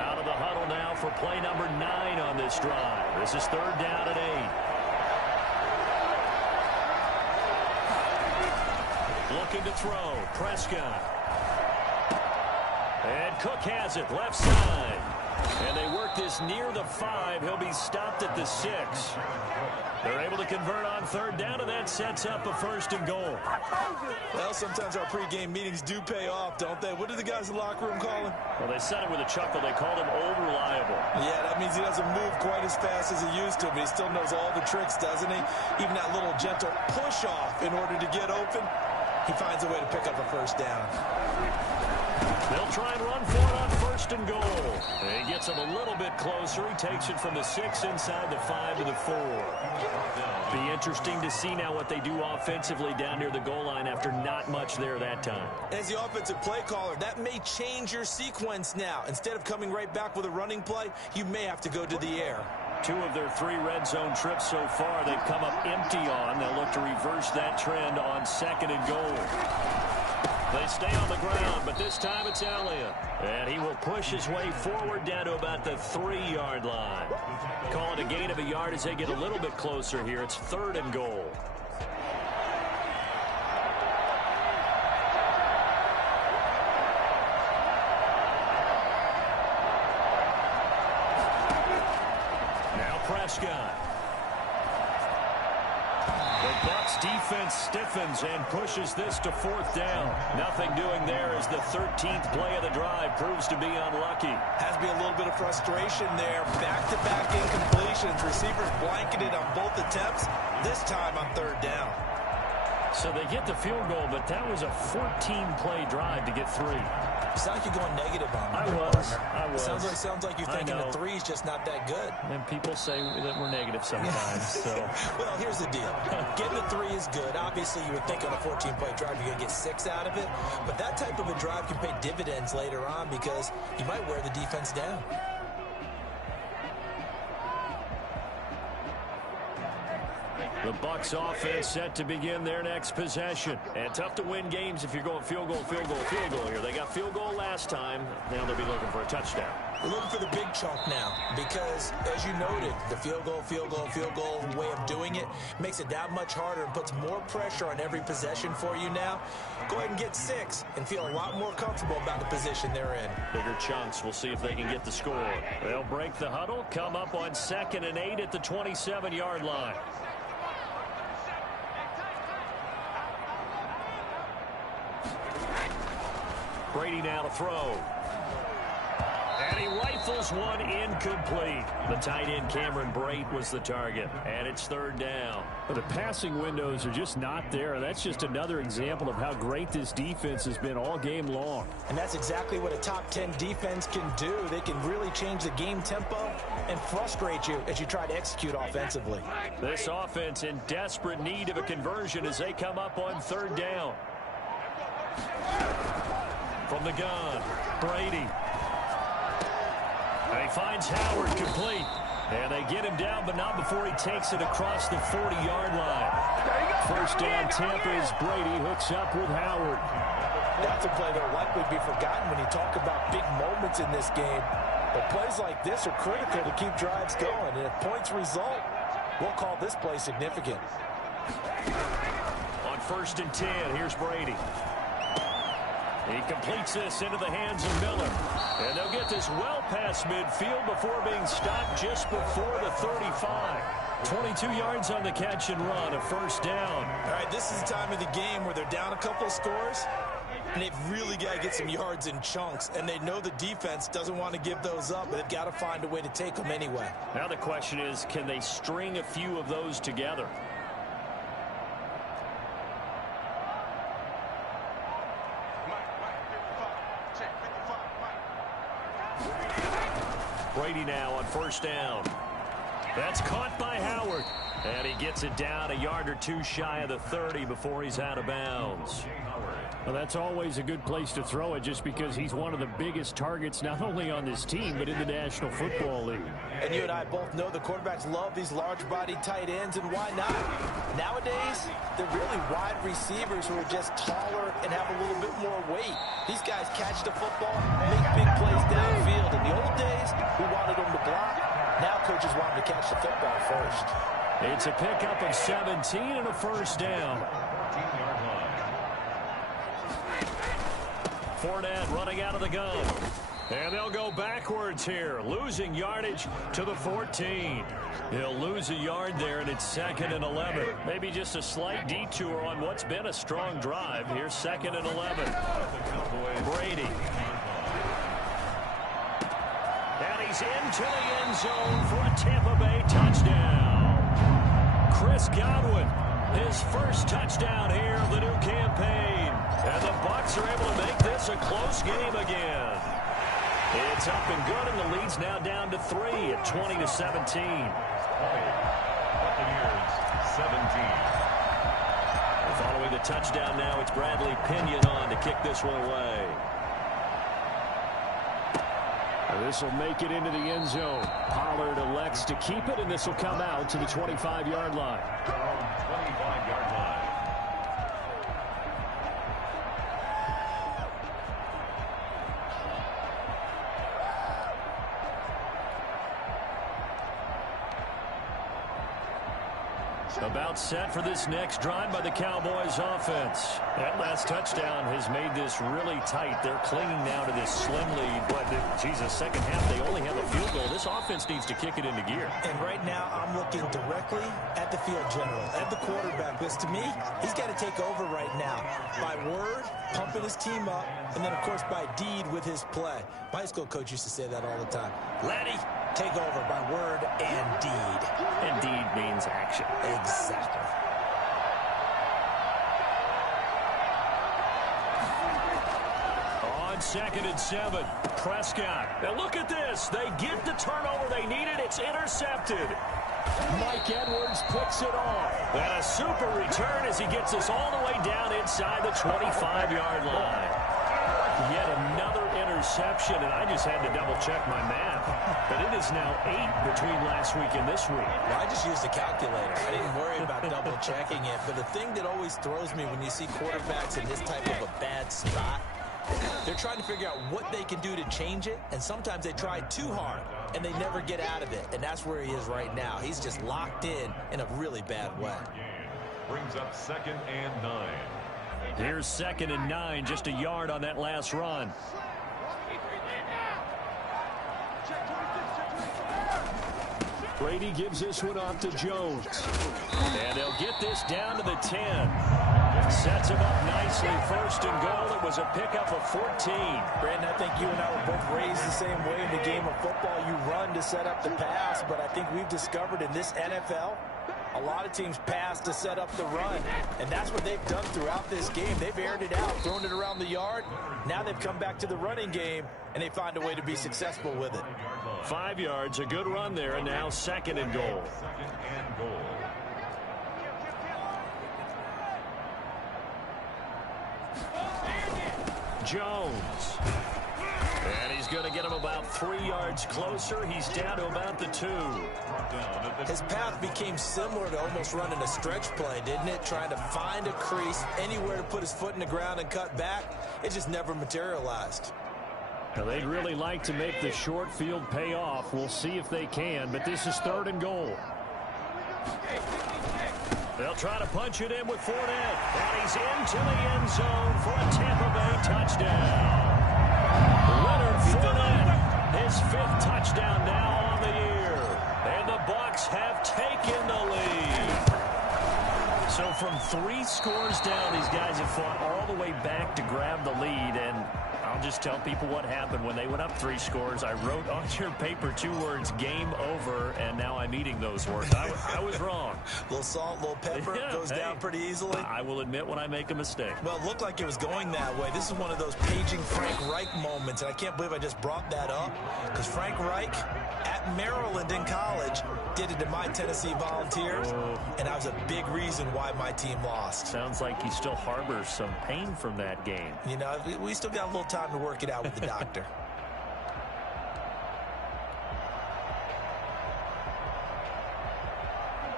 Out of the huddle now for play number 9 on this drive. This is 3rd down and 8. Looking to throw. Prescott. And Cook has it. Left side. And they work this near the 5. He'll be stopped at the 6. They're able to convert on 3rd down, and that sets up a 1st and goal. Well, sometimes our pregame meetings do pay off, don't they? What did the guys in the locker room call him? Well, they said it with a chuckle. They called him old reliable. Yeah, that means he doesn't move quite as fast as he used to, but he still knows all the tricks, doesn't he? Even that little gentle push-off in order to get open. He finds a way to pick up a 1st down. They'll try and run for it on 1st and goal. He gets him a little bit closer. He takes it from the 6 inside the 5 to the 4. Be interesting to see now what they do offensively down near the goal line after not much there that time. As the offensive play caller, that may change your sequence now. Instead of coming right back with a running play, you may have to go to the air. 2 of their 3 red zone trips so far they've come up empty on. They'll look to reverse that trend on 2nd and goal. They stay on the ground, but this time it's Elliott. And he will push his way forward down to about the 3-yard line. Call it a gain of a yard as they get a little bit closer here. It's 3rd and goal. Prescott. The Bucs defense stiffens and pushes this to 4th down. Nothing doing there as the 13th play of the drive proves to be unlucky. Has to be a little bit of frustration there. Back-to-back incompletions. Receivers blanketed on both attempts, this time on 3rd down. So they get the field goal, but that was a 14-play drive to get 3. You sound like you're going negative on me. I was. Sounds like you're thinking the 3 is just not that good. And people say that we're negative sometimes. So. Well, here's the deal. Getting the 3 is good. Obviously, you would think on a 14-play drive you're going to get 6 out of it. But that type of a drive can pay dividends later on because you might wear the defense down. The Bucs offense set to begin their next possession. And tough to win games if you're going field goal here. They got field goal last time. Now they'll be looking for a touchdown. We're looking for the big chunk now because, as you noted, the field goal way of doing it makes it that much harder and puts more pressure on every possession for you now. Go ahead and get 6 and feel a lot more comfortable about the position they're in. Bigger chunks. We'll see if they can get the score. They'll break the huddle, come up on 2nd and 8 at the 27-yard line. Brady now to throw. And he rifles one incomplete. The tight end Cameron Brate was the target. And it's 3rd down. But the passing windows are just not there. That's just another example of how great this defense has been all game long. And that's exactly what a top 10 defense can do. They can really change the game tempo and frustrate you as you try to execute offensively. This offense in desperate need of a conversion as they come up on 3rd down. From the gun, Brady. And he finds Howard complete. And they get him down, but not before he takes it across the 40-yard line. 1st down Tampa as Brady hooks up with Howard. That's a play that will likely be forgotten when you talk about big moments in this game. But plays like this are critical to keep drives going. And if points result, we'll call this play significant. On 1st and 10, here's Brady. He completes this into the hands of Miller. And they'll get this well past midfield before being stopped just before the 35. 22 yards on the catch and run, a 1st down. All right, this is the time of the game where they're down a couple of scores, and they've really got to get some yards in chunks, and they know the defense doesn't want to give those up, but they've got to find a way to take them anyway. Now the question is, can they string a few of those together? Brady now on 1st down. That's caught by Howard. And he gets it down a yard or 2 shy of the 30 before he's out of bounds. Well, that's always a good place to throw it just because he's one of the biggest targets not only on this team but in the National Football League. And you and I both know the quarterbacks love these large-bodied tight ends, and why not? Nowadays, they're really wide receivers who are just taller and have a little bit more weight. These guys catch the football, make big plays downfield. In the old days, we wanted them to block. Now coaches want them to catch the football first. It's a pickup of 17 and a 1st down. Fournette running out of the gun. And they'll go backwards here, losing yardage to the 14. He'll lose a yard there, and it's 2nd and 11. Maybe just a slight detour on what's been a strong drive. Here's 2nd and 11. Brady. And he's into the end zone for a Tampa Bay touchdown. Chris Godwin, his 1st touchdown here of the new campaign. And the Bucs are able to make this a close game again. It's up and good, and the lead's now down to 3 at 20-17. Buccaneers, 17. Following the touchdown now, it's Bradley Pinion on to kick this one away. This will make it into the end zone. Pollard elects to keep it, and this will come out to the 25-yard line. 25-yard line. About set for this next drive by the Cowboys offense. That last touchdown has made this really tight. They're clinging now to this slim lead. But, Jesus, second half, they only have a field goal. This offense needs to kick it into gear. And right now, I'm looking directly at the field general, at the quarterback. Because to me, he's got to take over right now. By word, pumping his team up, and then, of course, by deed with his play. My high school coach used to say that all the time. Laddie, take over by word and deed. And deed means action. Exactly. On 2nd and 7, Prescott. Now look at this. They get the turnover they needed. It's intercepted. Mike Edwards picks it off. And a super return as he gets us all the way down inside the 25-yard line. Yet another interception, and I just had to double-check my math. But it is now 8 between last week and this week. Well, I just used a calculator. I didn't worry about double-checking it. But the thing that always throws me when you see quarterbacks in this type of a bad spot, they're trying to figure out what they can do to change it, and sometimes they try too hard, and they never get out of it. And that's where he is right now. He's just locked in a really bad way. Brings up 2nd and 9. Here's 2nd and 9, just a yard on that last run. Brady gives this one off to Jones. And they'll get this down to the 10. Sets him up nicely. 1st and goal. It was a pickup of 14. Brandon, I think you and I were both raised the same way in the game of football. You run to set up the pass, but I think we've discovered in this NFL, a lot of teams pass to set up the run, and that's what they've done throughout this game. They've aired it out, thrown it around the yard. Now they've come back to the running game, and they find a way to be successful with it. 5 yards, a good run there, and now 2nd and goal. 2nd and goal. Jones. And he's going to get him about 3 yards closer. He's down to about the 2. His path became similar to almost running a stretch play, didn't it? Trying to find a crease, anywhere to put his foot in the ground and cut back. It just never materialized. Now, they'd really like to make the short field pay off. We'll see if they can, but this is 3rd and goal. They'll try to punch it in with Fournette. And he's into the end zone for a Tampa Bay touchdown. Leonard Fournette, his 5th touchdown now on the year. And the Bucs have taken the lead. So from 3 scores down, these guys have fought all the way back to grab the lead. And I'll just tell people what happened when they went up 3 scores. I wrote on your paper 2 words, game over, and now I'm eating those words. I was wrong. A little salt, a little pepper, goes down pretty easily. I will admit when I make a mistake. Well, it looked like it was going that way. This is one of those paging Frank Reich moments, and I can't believe I just brought that up, because Frank Reich at Maryland in college did it to my Tennessee Volunteers, and that was a big reason why my team lost. Sounds like he still harbors some pain from that game. You know, we still got a little time to work it out with the doctor.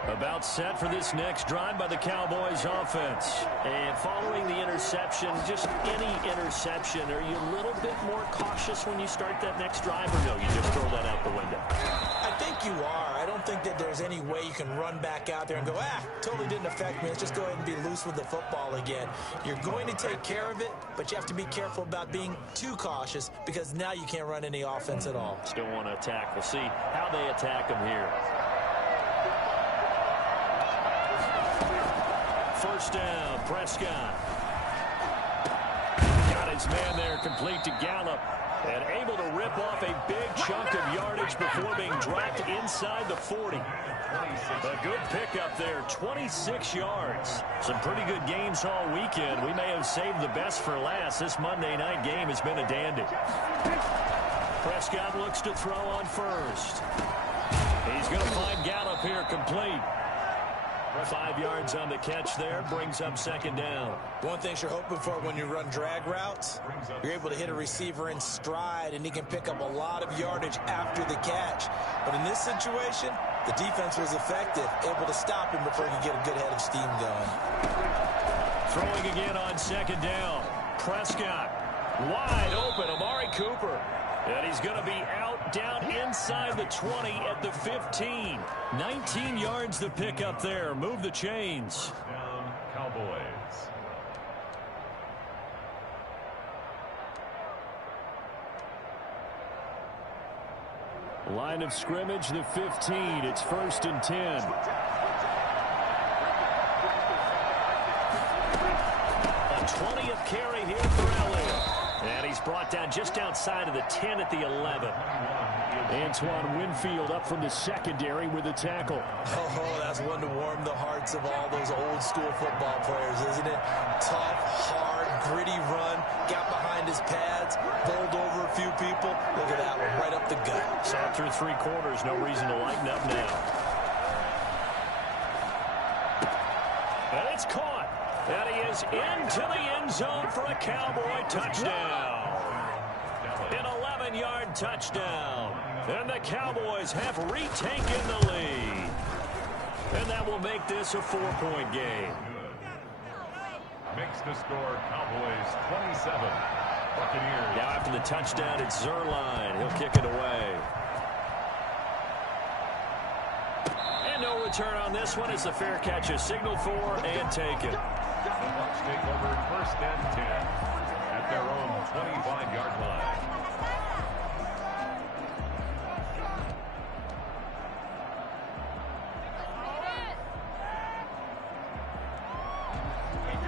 About set for this next drive by the Cowboys offense. And following the interception, just any interception, are you a little bit more cautious when you start that next drive, or no, you just throw that out the window? I think you are. I don't think that there's any way you can run back out there and go, totally didn't affect me. Let's just go ahead and be loose with the football again. You're going to take care of it, but you have to be careful about being too cautious, because now you can't run any offense at all. Still want to attack. We'll see how they attack them here. 1st down, Prescott. Got his man there, complete to Gallup. And able to rip off a big chunk of yardage before being dropped inside the 40. A good pickup there, 26 yards. Some pretty good games all weekend. We may have saved the best for last. This Monday night game has been a dandy. Prescott looks to throw on 1st. He's going to find Gallup here, complete. 5 yards on the catch there, brings up 2nd down. One thing you're hoping for when you run drag routes, you're able to hit a receiver in stride, and he can pick up a lot of yardage after the catch. But in this situation, the defense was effective, able to stop him before he could get a good head of steam going. Throwing again on 2nd down. Prescott wide open. Amari Cooper. And he's going to be out down inside the 20 at the 15. 19 yards to pick up there. Move the chains. Down, Cowboys. Line of scrimmage, the 15. It's 1st and 10. A 20th carry here for Elliott. And he's brought down just outside of the 10 at the 11. Antoine Winfield up from the secondary with a tackle. Oh, that's one to warm the hearts of all those old school football players, isn't it? Tough, hard, gritty run. Got behind his pads, bowled over a few people. Look at that one, right up the gut. Sat through 3 quarters, no reason to lighten up now. And it's caught. And he is into the end zone for a Cowboy touchdown. An 11-yard touchdown. And the Cowboys have retaken the lead. And that will make this a 4-point game. Makes the score Cowboys 27. Buccaneers. Now after the touchdown, it's Zuerlein. He'll kick it away. And no return on this one as the fair catch is signaled for and taken. The Bucs take over 1st and 10 at their own 25-yard line.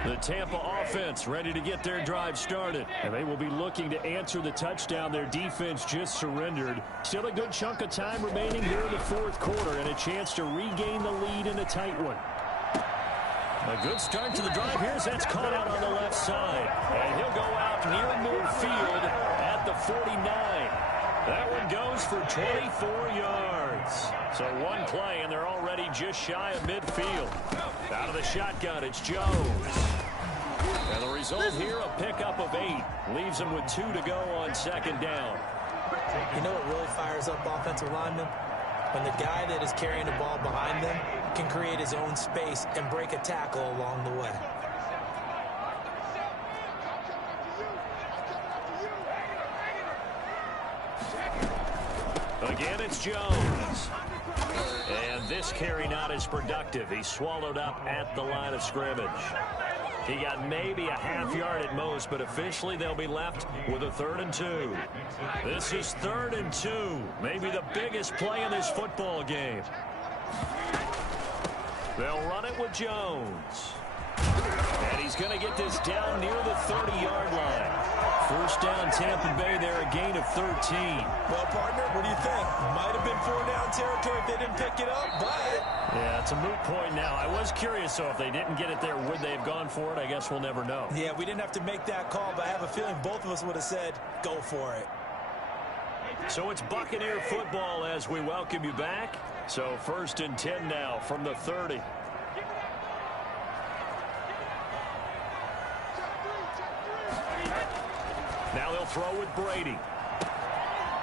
The Tampa offense ready to get their drive started. And they will be looking to answer the touchdown their defense just surrendered. Still a good chunk of time remaining here in the 4th quarter and a chance to regain the lead in a tight one. A good start to the drive here as that's caught out on the left side. And he'll go out near midfield at the 49. That one goes for 24 yards. So one play, and they're already just shy of midfield. Out of the shotgun, it's Jones. And the result here, a pickup of 8. Leaves them with 2 to go on 2nd down. You know what really fires up offensive linemen? When the guy that is carrying the ball behind them can create his own space and break a tackle along the way. Again, it's Jones. And this carry not as productive. He's swallowed up at the line of scrimmage. He got maybe a half yard at most, but officially they'll be left with a 3rd and 2. This is 3rd and 2. Maybe the biggest play in this football game. They'll run it with Jones. And he's going to get this down near the 30-yard line. 1st down, Tampa Bay there, a gain of 13. Well, partner, what do you think? Might have been 4-down territory if they didn't pick it up, but... Yeah, it's a moot point now. I was curious, so if they didn't get it there, would they have gone for it? I guess we'll never know. Yeah, we didn't have to make that call, but I have a feeling both of us would have said, go for it. So it's Buccaneer football as we welcome you back. So 1st and 10 now from the 30. Now they'll throw with Brady.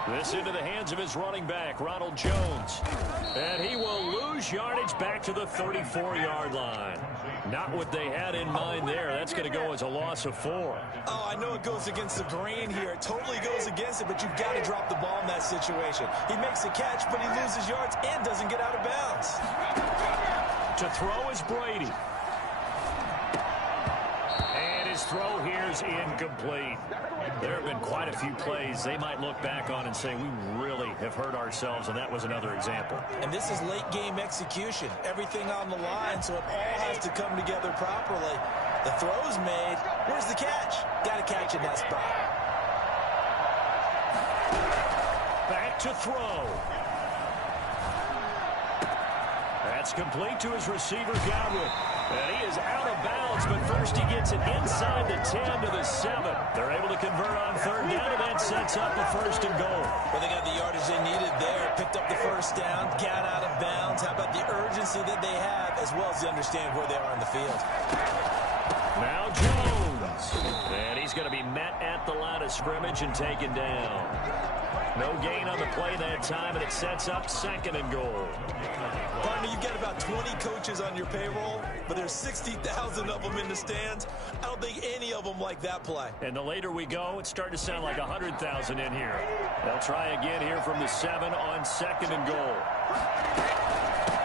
This into the hands of his running back, Ronald Jones. And he will lose yardage back to the 34-yard line. Not what they had in mind there. That's going to go as a loss of 4. Oh, I know it goes against the grain here. It totally goes against it, but you've got to drop the ball in that situation. He makes a catch, but he loses yards and doesn't get out of bounds. To throw is Brady. And his throw here is incomplete. There have been quite a few plays they might look back on and say, we really have hurt ourselves, and that was another example. And this is late-game execution. Everything on the line, so it all has to come together properly. The throw's made. Where's the catch? Got to catch in that spot. Back to throw. That's complete to his receiver, Godwin. And he is out of bounds, but first he gets it inside the 10 to the 7. They're able to convert on 3rd down, and that sets up a 1st and goal. Well, they got the yardage they needed there. Picked up the 1st down, got out of bounds. How about the urgency that they have, as well as they understand where they are in the field? Now Jones. And he's going to be met at the line of scrimmage and taken down. No gain on the play that time, and it sets up 2nd and goal. Partner, you've got about 20 coaches on your payroll, but there's 60,000 of them in the stands. I don't think any of them like that play. And the later we go, it's starting to sound like 100,000 in here. They'll try again here from the 7 on 2nd and goal.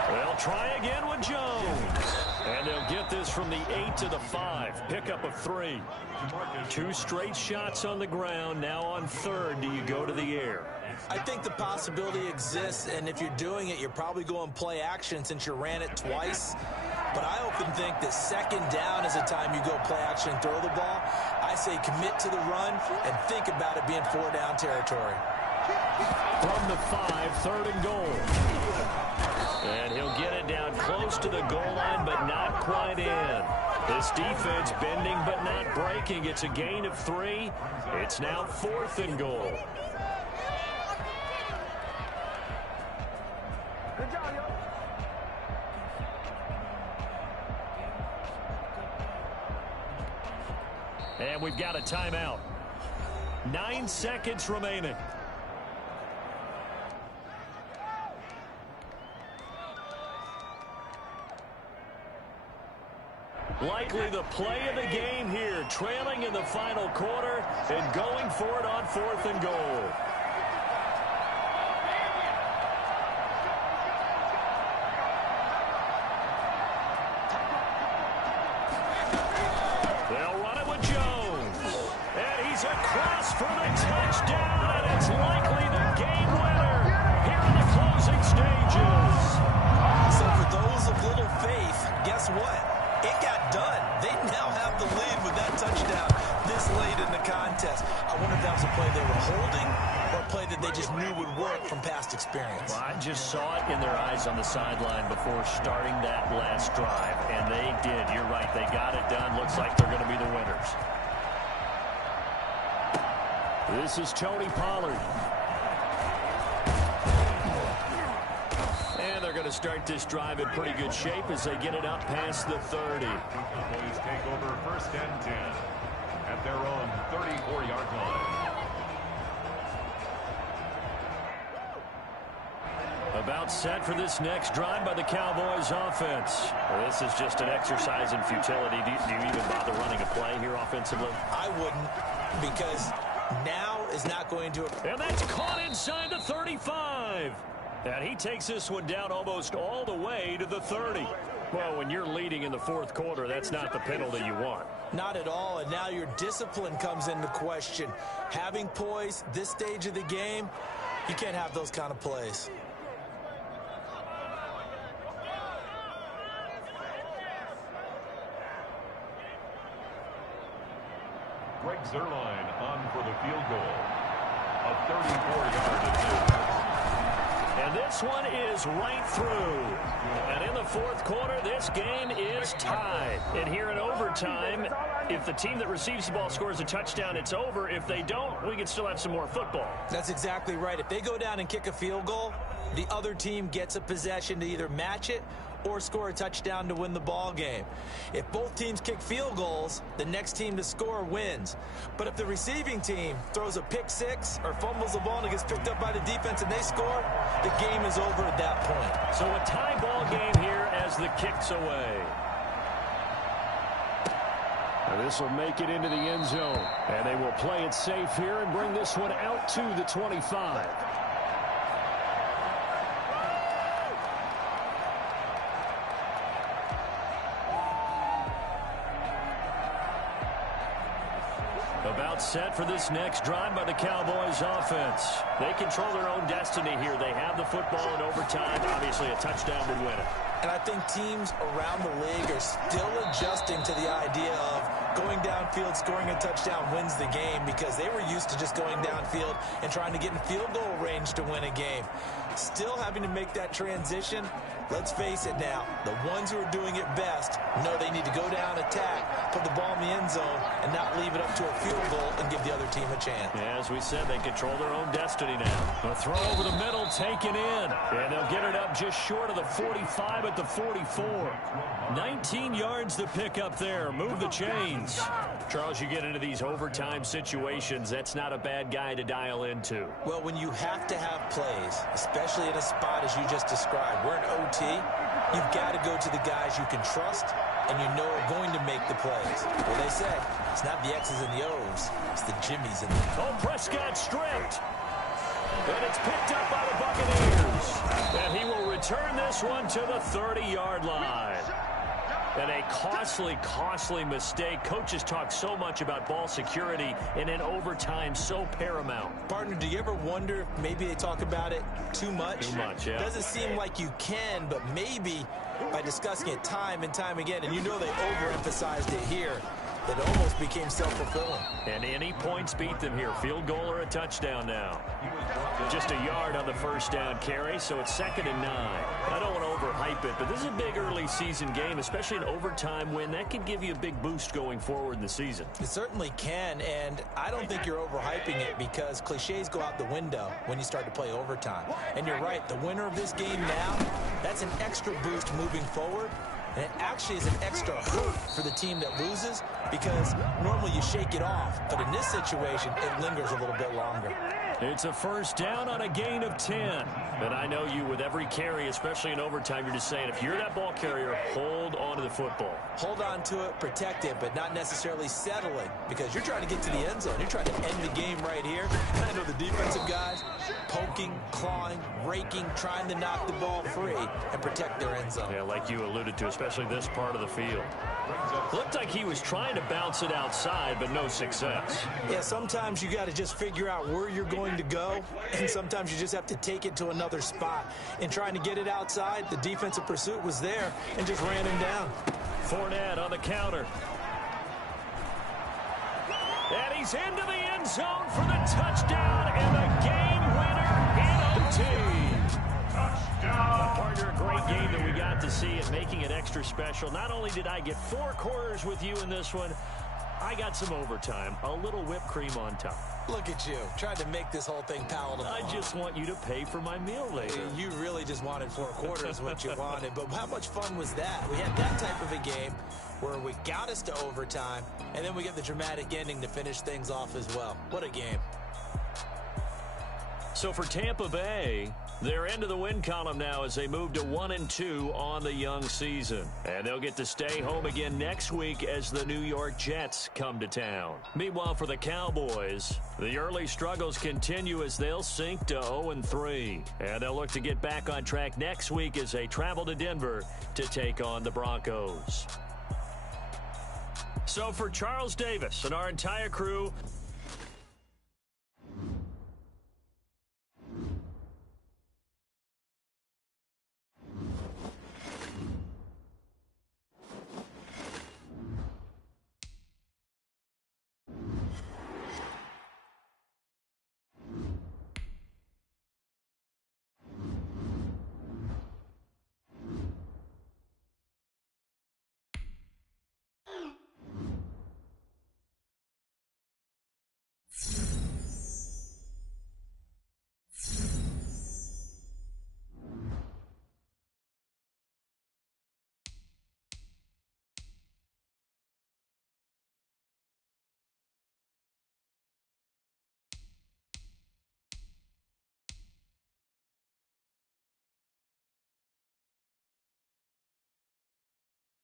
They'll try again with Jones. And they'll get this from the 8 to the 5. Pickup of 3. 2 straight shots on the ground. Now on 3rd, do you go to the air? I think the possibility exists, and if you're doing it, you're probably going play action since you ran it twice. But I often think that 2nd down is the time you go play action and throw the ball. I say commit to the run and think about it being 4-down territory. From the 5, 3rd and goal. And he'll get it down close to the goal line, but not quite in. This defense bending but not breaking. It's a gain of 3. It's now 4th and goal. Good job, yo. And we've got a timeout. 9 seconds remaining. Likely the play of the game here, trailing in the final quarter and going for it on 4th and goal. They'll run it with Jones. And he's across for the touchdown, and it's likely the game winner here in the closing stages. So for those of little faith, guess what? It got done. They now have the lead with that touchdown this late in the contest. I wonder if that was a play they were holding or a play that they just knew would work from past experience. Well, I just saw it in their eyes on the sideline before starting that last drive, and they did. You're right. They got it done. Looks like they're going to be the winners. This is Tony Pollard. And they're going to start this drive in pretty good shape as they get it up past the 30. Cowboys take over 1st and 10 at their own 34-yard line. About set for this next drive by the Cowboys offense. Well, this is just an exercise in futility. Do you even bother running a play here offensively? I wouldn't, because now is not going to... And that's caught inside the 35. And he takes this one down almost all the way to the 30. Well, when you're leading in the 4th quarter, that's not the penalty you want. Not at all, and now your discipline comes into question. Having poise this stage of the game, you can't have those kind of plays. Greg Zuerlein on for the field goal. A 34-yard attempt. And this one is right through. And in the 4th quarter, this game is tied. And here in overtime, if the team that receives the ball scores a touchdown, it's over. If they don't, we can still have some more football. That's exactly right. If they go down and kick a field goal, the other team gets a possession to either match it or score a touchdown to win the ball game. If both teams kick field goals, the next team to score wins. But if the receiving team throws a pick 6 or fumbles the ball and it gets picked up by the defense and they score, the game is over at that point. So a tie ball game here as the kick's away. Now this will make it into the end zone. And they will play it safe here and bring this one out to the 25. About set for this next drive by the Cowboys offense. They control their own destiny here. They have the football in overtime. Obviously, a touchdown would win it. And I think teams around the league are still adjusting to the idea of going downfield, scoring a touchdown wins the game, because they were used to just going downfield and trying to get in field goal range to win a game. Still having to make that transition. Let's face it now, the ones who are doing it best know they need to go down, attack, put the ball in the end zone, and not leave it up to a field goal and give the other team a chance. Yeah, as we said, they control their own destiny now. A throw over the middle taken in, and they'll get it up just short of the 45 at at the 44. 19 yards to pick up there. Move the chains. Charles, you get into these overtime situations, that's not a bad guy to dial into. Well, when you have to have plays, especially in a spot as you just described, we're in OT, you've got to go to the guys you can trust and you know are going to make the plays. Well, they said it's not the X's and the O's, it's the Jimmies and the... Oh, Prescott stripped. And it's picked up by the Buccaneers. And he will return this one to the 30-yard line. And a costly mistake. Coaches talk so much about ball security and in overtime so paramount. Partner, do you ever wonder if maybe they talk about it too much? Too much, yeah. Doesn't seem like you can, but maybe by discussing it time and time again, and you know they overemphasized it here, that it almost became self-fulfilling. And any points beat them here. Field goal or a touchdown now. Just a yard on the first down carry, so it's 2nd and 9. I don't want to overhype it, but this is a big early season game, especially an overtime win. That could give you a big boost going forward in the season. It certainly can, and I don't think you're overhyping it because cliches go out the window when you start to play overtime. And you're right, the winner of this game now, that's an extra boost moving forward. And it actually is an extra hurt for the team that loses because normally you shake it off. But in this situation, it lingers a little bit longer. It's a first down on a gain of 10. And I know you with every carry, especially in overtime, you're just saying if you're that ball carrier, hold on to the football. Hold on to it, protect it, but not necessarily settling because you're trying to get to the end zone. You're trying to end the game right here. And I know the defensive guys poking, clawing, raking, trying to knock the ball free and protect their end zone. Yeah, like you alluded to, especially this part of the field. Looked like he was trying to bounce it outside, but no success. Yeah, sometimes you got to just figure out where you're going to go, and sometimes you just have to take it to another spot. In trying to get it outside, the defensive pursuit was there and just ran him down. Fournette on the counter. And he's into the end zone for the touchdown and the game winner in OT. Partner, a great game that we got to see and making it extra special. Not only did I get 4 quarters with you in this one, I got some overtime, a little whipped cream on top. Look at you, trying to make this whole thing palatable. I just want you to pay for my meal later. You really just wanted 4 quarters what you wanted, but how much fun was that? We had that type of a game where we got us to overtime, and then we get the dramatic ending to finish things off as well. What a game. So for Tampa Bay, they're into the win column now as they move to 1-2 on the young season. And they'll get to stay home again next week as the New York Jets come to town. Meanwhile, for the Cowboys, the early struggles continue as they'll sink to 0-3. And they'll look to get back on track next week as they travel to Denver to take on the Broncos. So for Charles Davis and our entire crew,